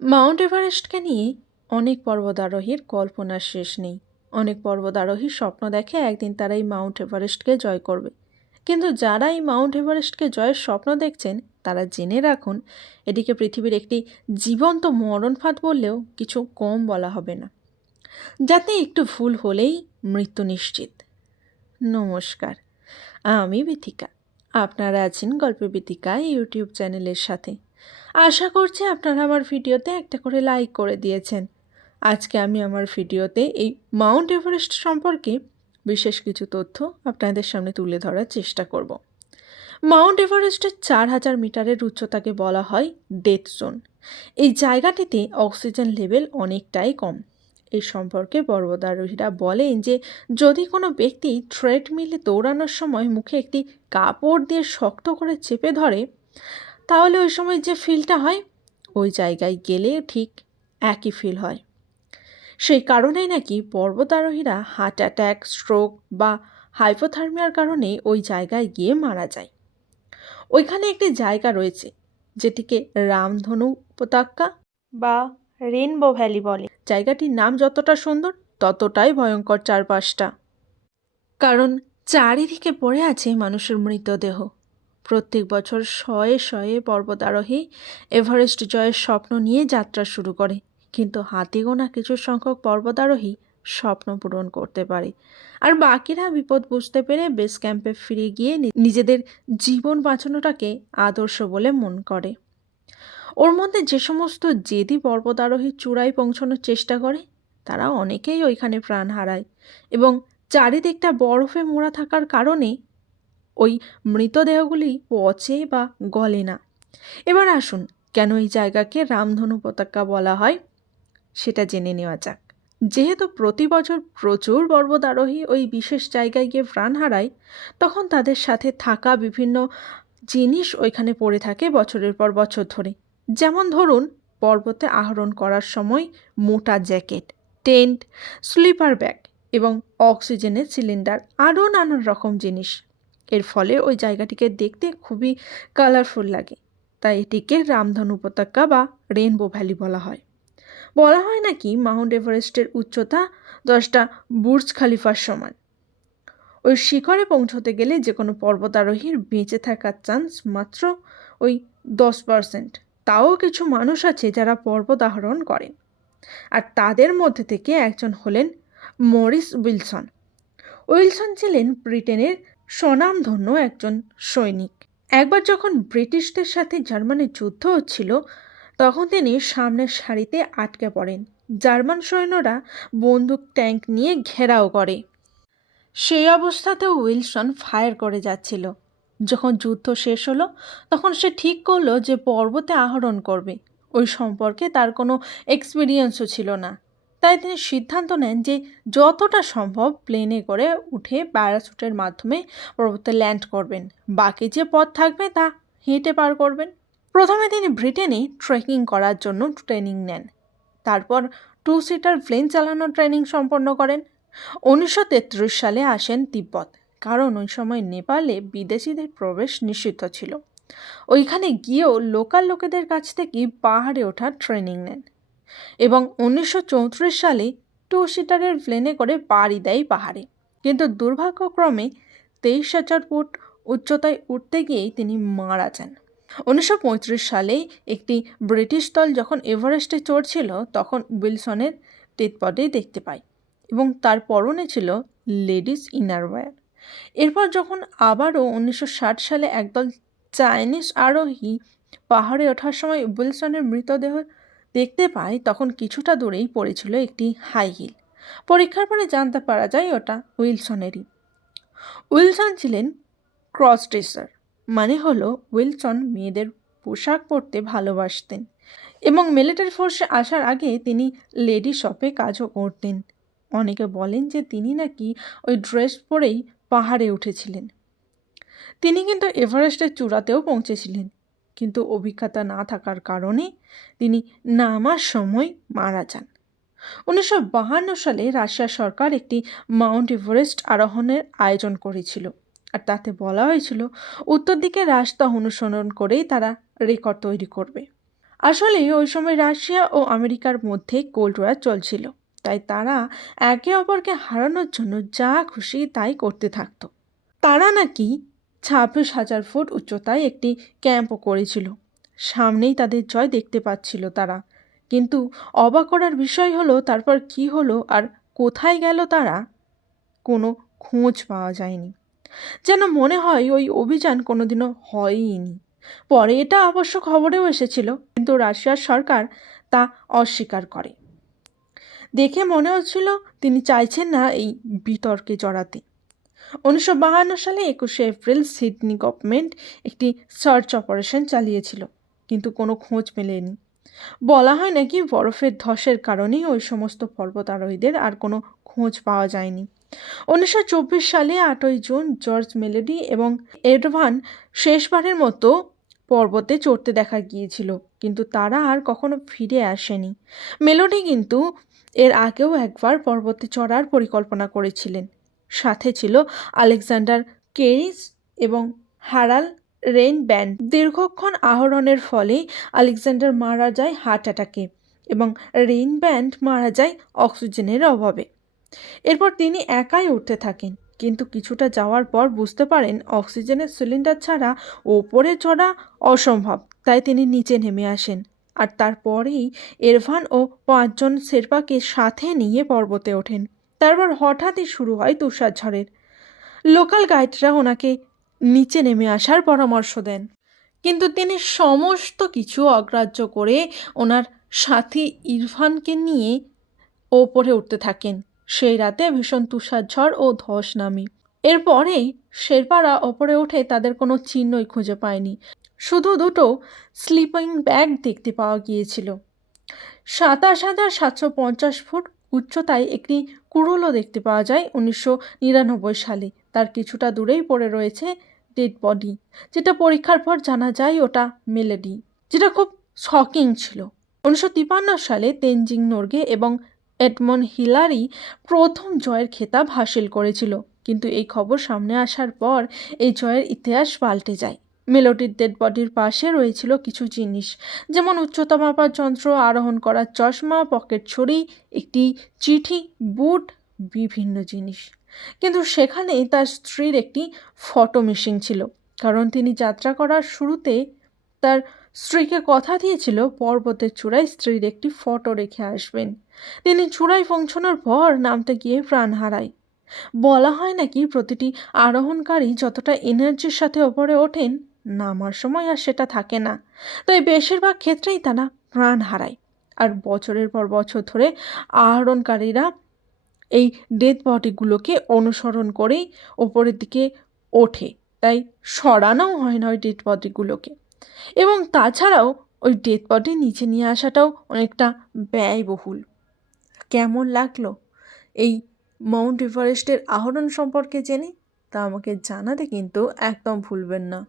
Mount এভারেস্টকে নিয়ে অনেক পর্বতারোহীর কল্পনার শেষ নেই। অনেক পর্বতারোহী স্বপ্ন দেখে একদিন তারা এই মাউন্ট এভারেস্টকে জয় করবে। কিন্তু যারা এই মাউন্ট এভারেস্টকে জয়ের স্বপ্ন দেখছেন, তারা জেনে রাখুন, এটিকে পৃথিবীর একটি জীবন্ত মরণফাঁদ বললেও কিছু কম বলা হবে না। যাতে একটু ভুল হলেই মৃত্যু নিশ্চিত। নমস্কার, আমি বিথিকা। আপনারা আছেন গল্প বিথিকা ইউটিউব চ্যানেলের সাথে। আশা করছি আপনারা আমার ভিডিওতে একটা করে লাইক করে দিয়েছেন। আজকে আমি আমার ভিডিওতে এই মাউন্ট এভারেস্ট সম্পর্কে বিশেষ কিছু তথ্য আপনাদের সামনে তুলে ধরার চেষ্টা করব। মাউন্ট এভারেস্টের চার হাজার মিটারের উচ্চতাকে বলা হয় ডেথ জোন এই জায়গাটিতে অক্সিজেন লেভেল অনেকটাই কম। এই সম্পর্কে পর্বতারোহীরা বলেন যে, যদি কোনো ব্যক্তি ট্রেডমিলে দৌড়ানোর সময় মুখে একটি কাপড় দিয়ে শক্ত করে চেপে ধরে তাহলে ওই সময় যে ফিলটা হয়, ওই জায়গায় গেলে ঠিক একই ফিল হয়। সেই কারণেই নাকি পর্বতারোহীরা হার্ট অ্যাট্যাক স্ট্রোক বা হাইপোথার্মিয়ার কারণে ওই জায়গায় গিয়ে মারা যায়। ওইখানে একটি জায়গা রয়েছে, যেটিকে রামধনু উপত্যকা বা রেনবো ভ্যালি বলে। জায়গাটির নাম যতটা সুন্দর, ততটাই ভয়ঙ্কর চারপাশটা। কারণ চারিদিকে পড়ে আছে মানুষের মৃতদেহ। প্রত্যেক বছর শয়ে শয়ে পর্বতারোহী এভারেস্ট জয়ের স্বপ্ন নিয়ে যাত্রা শুরু করে। কিন্তু হাতে গোনা কিছু সংখ্যক পর্বতারোহী স্বপ্ন পূরণ করতে পারে। আর বাকিরা বিপদ বুঝতে পেরে বেস ক্যাম্পে ফিরে গিয়ে নিজেদের জীবন বাঁচানোটাকে আদর্শ বলে মন করে। ওর মধ্যে যে সমস্ত জেদি পর্বতারোহী চূড়ায় পৌঁছানোর চেষ্টা করে, তারা অনেকেই ওইখানে প্রাণ হারায় এবং চারিদিকটা বরফে মোড়া থাকার কারণে ওই মৃতদেহগুলি পচে বা গলে না। এবার আসুন, কেন এই জায়গাকে রামধনু পতাকা বলা হয় সেটা জেনে নেওয়া যাক। যেহেতু প্রতি বছর প্রচুর পর্বতারোহী ওই বিশেষ জায়গায় গিয়ে প্রাণ হারায়, তখন তাদের সাথে থাকা বিভিন্ন জিনিস ওইখানে পড়ে থাকে বছরের পর বছর ধরে। যেমন ধরুন, পর্বতে আহরণ করার সময় মোটা জ্যাকেট, টেন্ট, স্লিপার ব্যাগ এবং অক্সিজেনের সিলিন্ডার, আরও নানান রকম জিনিস। এর ফলে ওই জায়গাটিকে দেখতে খুবই কালারফুল লাগে। তাই এটিকে রামধনু উপত্যকা বা রেনবো ভ্যালি বলা হয়। বলা হয় নাকি মাউন্ট এভারেস্টের উচ্চতা দশটা বুর্জ খালিফার সমান। ওই শিখরে পৌঁছতে গেলে যে কোনো পর্বতারোহীর বেঁচে থাকার চান্স মাত্র ওই দশ পারসেন্ট তাও কিছু মানুষ আছে যারা পর্বত আরোহণ করেন। আর তাদের মধ্যে থেকে একজন হলেন মরিস উইলসন। উইলসন ছিলেন ব্রিটেনের স্বনামধন্য একজন সৈনিক। একবার যখন ব্রিটিশদের সাথে জার্মানির যুদ্ধ হচ্ছিল, তখন তিনি সামনের সারিতে আটকে পড়েন। জার্মান সৈন্যরা বন্দুক, ট্যাঙ্ক নিয়ে ঘেরাও করে। সেই অবস্থাতেও উইলসন ফায়ার করে যাচ্ছিল। যখন যুদ্ধ শেষ হলো, তখন সে ঠিক করল যে পর্বতে আহরণ করবে। ওই সম্পর্কে তার কোনো এক্সপিরিয়েন্সও ছিল না। তাই তিনি সিদ্ধান্ত নেন যে যতটা সম্ভব প্লেনে করে উঠে প্যারাশুটের মাধ্যমে পর্বতে ল্যান্ড করবেন। বাকি যে পথ থাকবে তা হেঁটে পার করবেন। প্রথমে তিনি ব্রিটেনে ট্রেকিং করার জন্য ট্রেনিং নেন। তারপর টু সিটার প্লেন চালানোর ট্রেনিং সম্পন্ন করেন। উনিশশো তেত্রিশ সালে আসেন তিব্বত, কারণ ওই সময় নেপালে বিদেশিদের প্রবেশ নিষিদ্ধ ছিল। ওইখানে গিয়েও লোকাল লোকেদের কাছ থেকে পাহাড়ে ওঠার ট্রেনিং নেন। এবং উনিশশো চৌত্রিশ সালে টু সিটারের প্লেনে করে পাড়ি দেয় পাহাড়ে। কিন্তু দুর্ভাগ্যক্রমে তেইশ হাজার ফুট উচ্চতায় উঠতে গিয়েই তিনি মারা যান। উনিশশো পঁয়ত্রিশ সালে একটি ব্রিটিশ দল যখন এভারেস্টে চড়ছিল, তখন উইলসনের ডেড দেখতে পায় এবং তার পরনে ছিল লেডিস ইনারওয়্যার। এরপর যখন আবারও উনিশশো ষাট সালে একদল চাইনিজ আরোহী পাহাড়ে ওঠার সময় উইলসনের মৃতদেহ দেখতে পাই তখন কিছুটা দূরেই পড়েছিল একটি হাই হিল পরীক্ষার পরে জানতে পারা যায় ওটা উইলসনেরই। উইলসন ছিলেন ক্রস ড্রেসার মানে হলো উইলসন মেয়েদের পোশাক পরতে ভালোবাসতেন এবং মিলিটারি ফোর্সে আসার আগে তিনি লেডি শপে কাজও করতেন। অনেকে বলেন যে তিনি নাকি ওই ড্রেস পরেই পাহাড়ে উঠেছিলেন। তিনি কিন্তু এভারেস্টের চূড়াতেও পৌঁছেছিলেন। কিন্তু অভিজ্ঞতা না থাকার কারণে তিনি নামার সময় মারা যান। উনিশশো বাহান্ন সালে রাশিয়া সরকার একটি মাউন্ট এভারেস্ট আরোহণের আয়োজন করেছিল আর তাতে বলা হয়েছিল, উত্তর দিকে রাস্তা অনুসরণ করেই তারা রেকর্ড তৈরি করবে। আসলে ওই সময় রাশিয়া ও আমেরিকার মধ্যে কোল্ড ওয়ার চলছিল, তাই তারা একে অপরকে হারানোর জন্য যা খুশি তাই করতে থাকতো। তারা নাকি ছাব্বিশ হাজার ফুট উচ্চতায় একটি ক্যাম্পও করেছিল। সামনেই তাদের জয় দেখতে পাচ্ছিল তারা। কিন্তু অবাক করার বিষয় হলো, তারপর কি হলো আর কোথায় গেল তারা? কোনো খোঁজ পাওয়া যায়নি। যেন মনে হয় ওই অভিযান কোনোদিনও হয়ইনি। পরে এটা অবশ্য খবরেও এসেছিল, কিন্তু রাশিয়ার সরকার তা অস্বীকার করে। দেখে মনে হচ্ছিল তিনি চাইছেন না এই বিতর্কে জড়াতে। উনিশশো বাহান্ন সালে একুশে এপ্রিল সিডনি গভর্নমেন্ট একটি সার্চ অপারেশন চালিয়েছিল, কিন্তু কোনো খোঁজ মেলেনি। বলা হয় নাকি বরফের ধসের কারণেই ওই সমস্ত পর্বতারোহীদের আর কোনো খোঁজ পাওয়া যায়নি। উনিশশো চব্বিশ সালে আটই জুন জর্জ মেলোডি এবং এডভান শেষবারের মতো পর্বতে চড়তে দেখা গিয়েছিল, কিন্তু তারা আর কখনো ফিরে আসেনি। মেলোডি কিন্তু এর আগেও একবার পর্বতে চড়ার পরিকল্পনা করেছিলেন। সাথে ছিল আলেকজান্ডার কেরিস এবং হারাল রেইন ব্যান্ড দীর্ঘক্ষণ আহরণের ফলে আলেকজান্ডার মারা যায় হার্ট অ্যাটাকে এবং রেইন ব্যান্ড মারা যায় অক্সিজেনের অভাবে। এরপর তিনি একাই উঠতে থাকেন, কিন্তু কিছুটা যাওয়ার পর বুঝতে পারেন অক্সিজেনের সিলিন্ডার ছাড়া ওপরে চড়া অসম্ভব, তাই তিনি নিচে নেমে আসেন। আর তারপরেই এরভান ও পাঁচজন শেরপাকে সাথে নিয়ে পর্বতে ওঠেন। তারপর হঠাৎই শুরু হয় তুষারঝড়ের লোকাল গাইডরা ওনাকে নিচে নেমে আসার পরামর্শ দেন। কিন্তু তিনি সমস্ত কিছু অগ্রাহ্য করে ওনার সাথী ইরফানকে নিয়ে ওপরে উঠতে থাকেন। সেই রাতে ভীষণ তুষারঝড় ও ধস নামে। এরপরেই শেরপারা ওপরে উঠে তাদের কোনো চিহ্নই খুঁজে পায়নি। শুধু দুটো স্লিপিং ব্যাগ দেখতে পাওয়া গিয়েছিল। সাতাশ হাজার সাতশো পঞ্চাশ ফুট উচ্চতায় একটি কুড়ুলো দেখতে পাওয়া যায় উনিশশো নিরানব্বই সালে। তার কিছুটা দূরেই পড়ে রয়েছে ডেড বডি, যেটা পরীক্ষার পর জানা যায় ওটা মেলেডি, যেটা খুব শকিং ছিল। উনিশশো সালে তেনজিং নোর্গে এবং এডমন হিলারি প্রথম জয়ের খেতাব হাসিল করেছিল, কিন্তু এই খবর সামনে আসার পর এই জয়ের ইতিহাস পাল্টে যায়। মেলোডির ডেড বডির পাশে রয়েছিল কিছু জিনিস, যেমন উচ্চতা মাপার যন্ত্র, আরোহণ করার চশমা, পকেট ছড়ি একটি চিঠি, বুট, বিভিন্ন জিনিস। কিন্তু সেখানে তার স্ত্রীর একটি ফটো মিসিং ছিল, কারণ তিনি যাত্রা করার শুরুতে তার স্ত্রীকে কথা দিয়েছিল, পর্বতের চূড়ায় স্ত্রীর একটি ফটো রেখে আসবেন। তিনি চূড়ায় পৌঁছানোর পর নামতে গিয়ে প্রাণ হারায়। বলা হয় নাকি প্রতিটি আরোহণকারী যতটা এনার্জির সাথে ওপরে ওঠেন নামার সময় আর সেটা থাকে না। তাই বেশিরভাগ ক্ষেত্রেই তারা প্রাণ হারায়। আর বছরের পর বছর ধরে আহরণকারীরা এই ডেথ বডিগুলোকে অনুসরণ করেই ওপরের দিকে ওঠে। তাই সরানোও হয় না ওই ডেথ বডিগুলোকে এবং তাছাড়াও ওই ডেথ বডি নিচে নিয়ে আসাটাও অনেকটা ব্যয়বহুল। কেমন লাগল এই মাউন্ট এভারেস্টের আহরণ সম্পর্কে জেনে? তা আমাকে জানাতে কিন্তু একদম ভুলবেন না।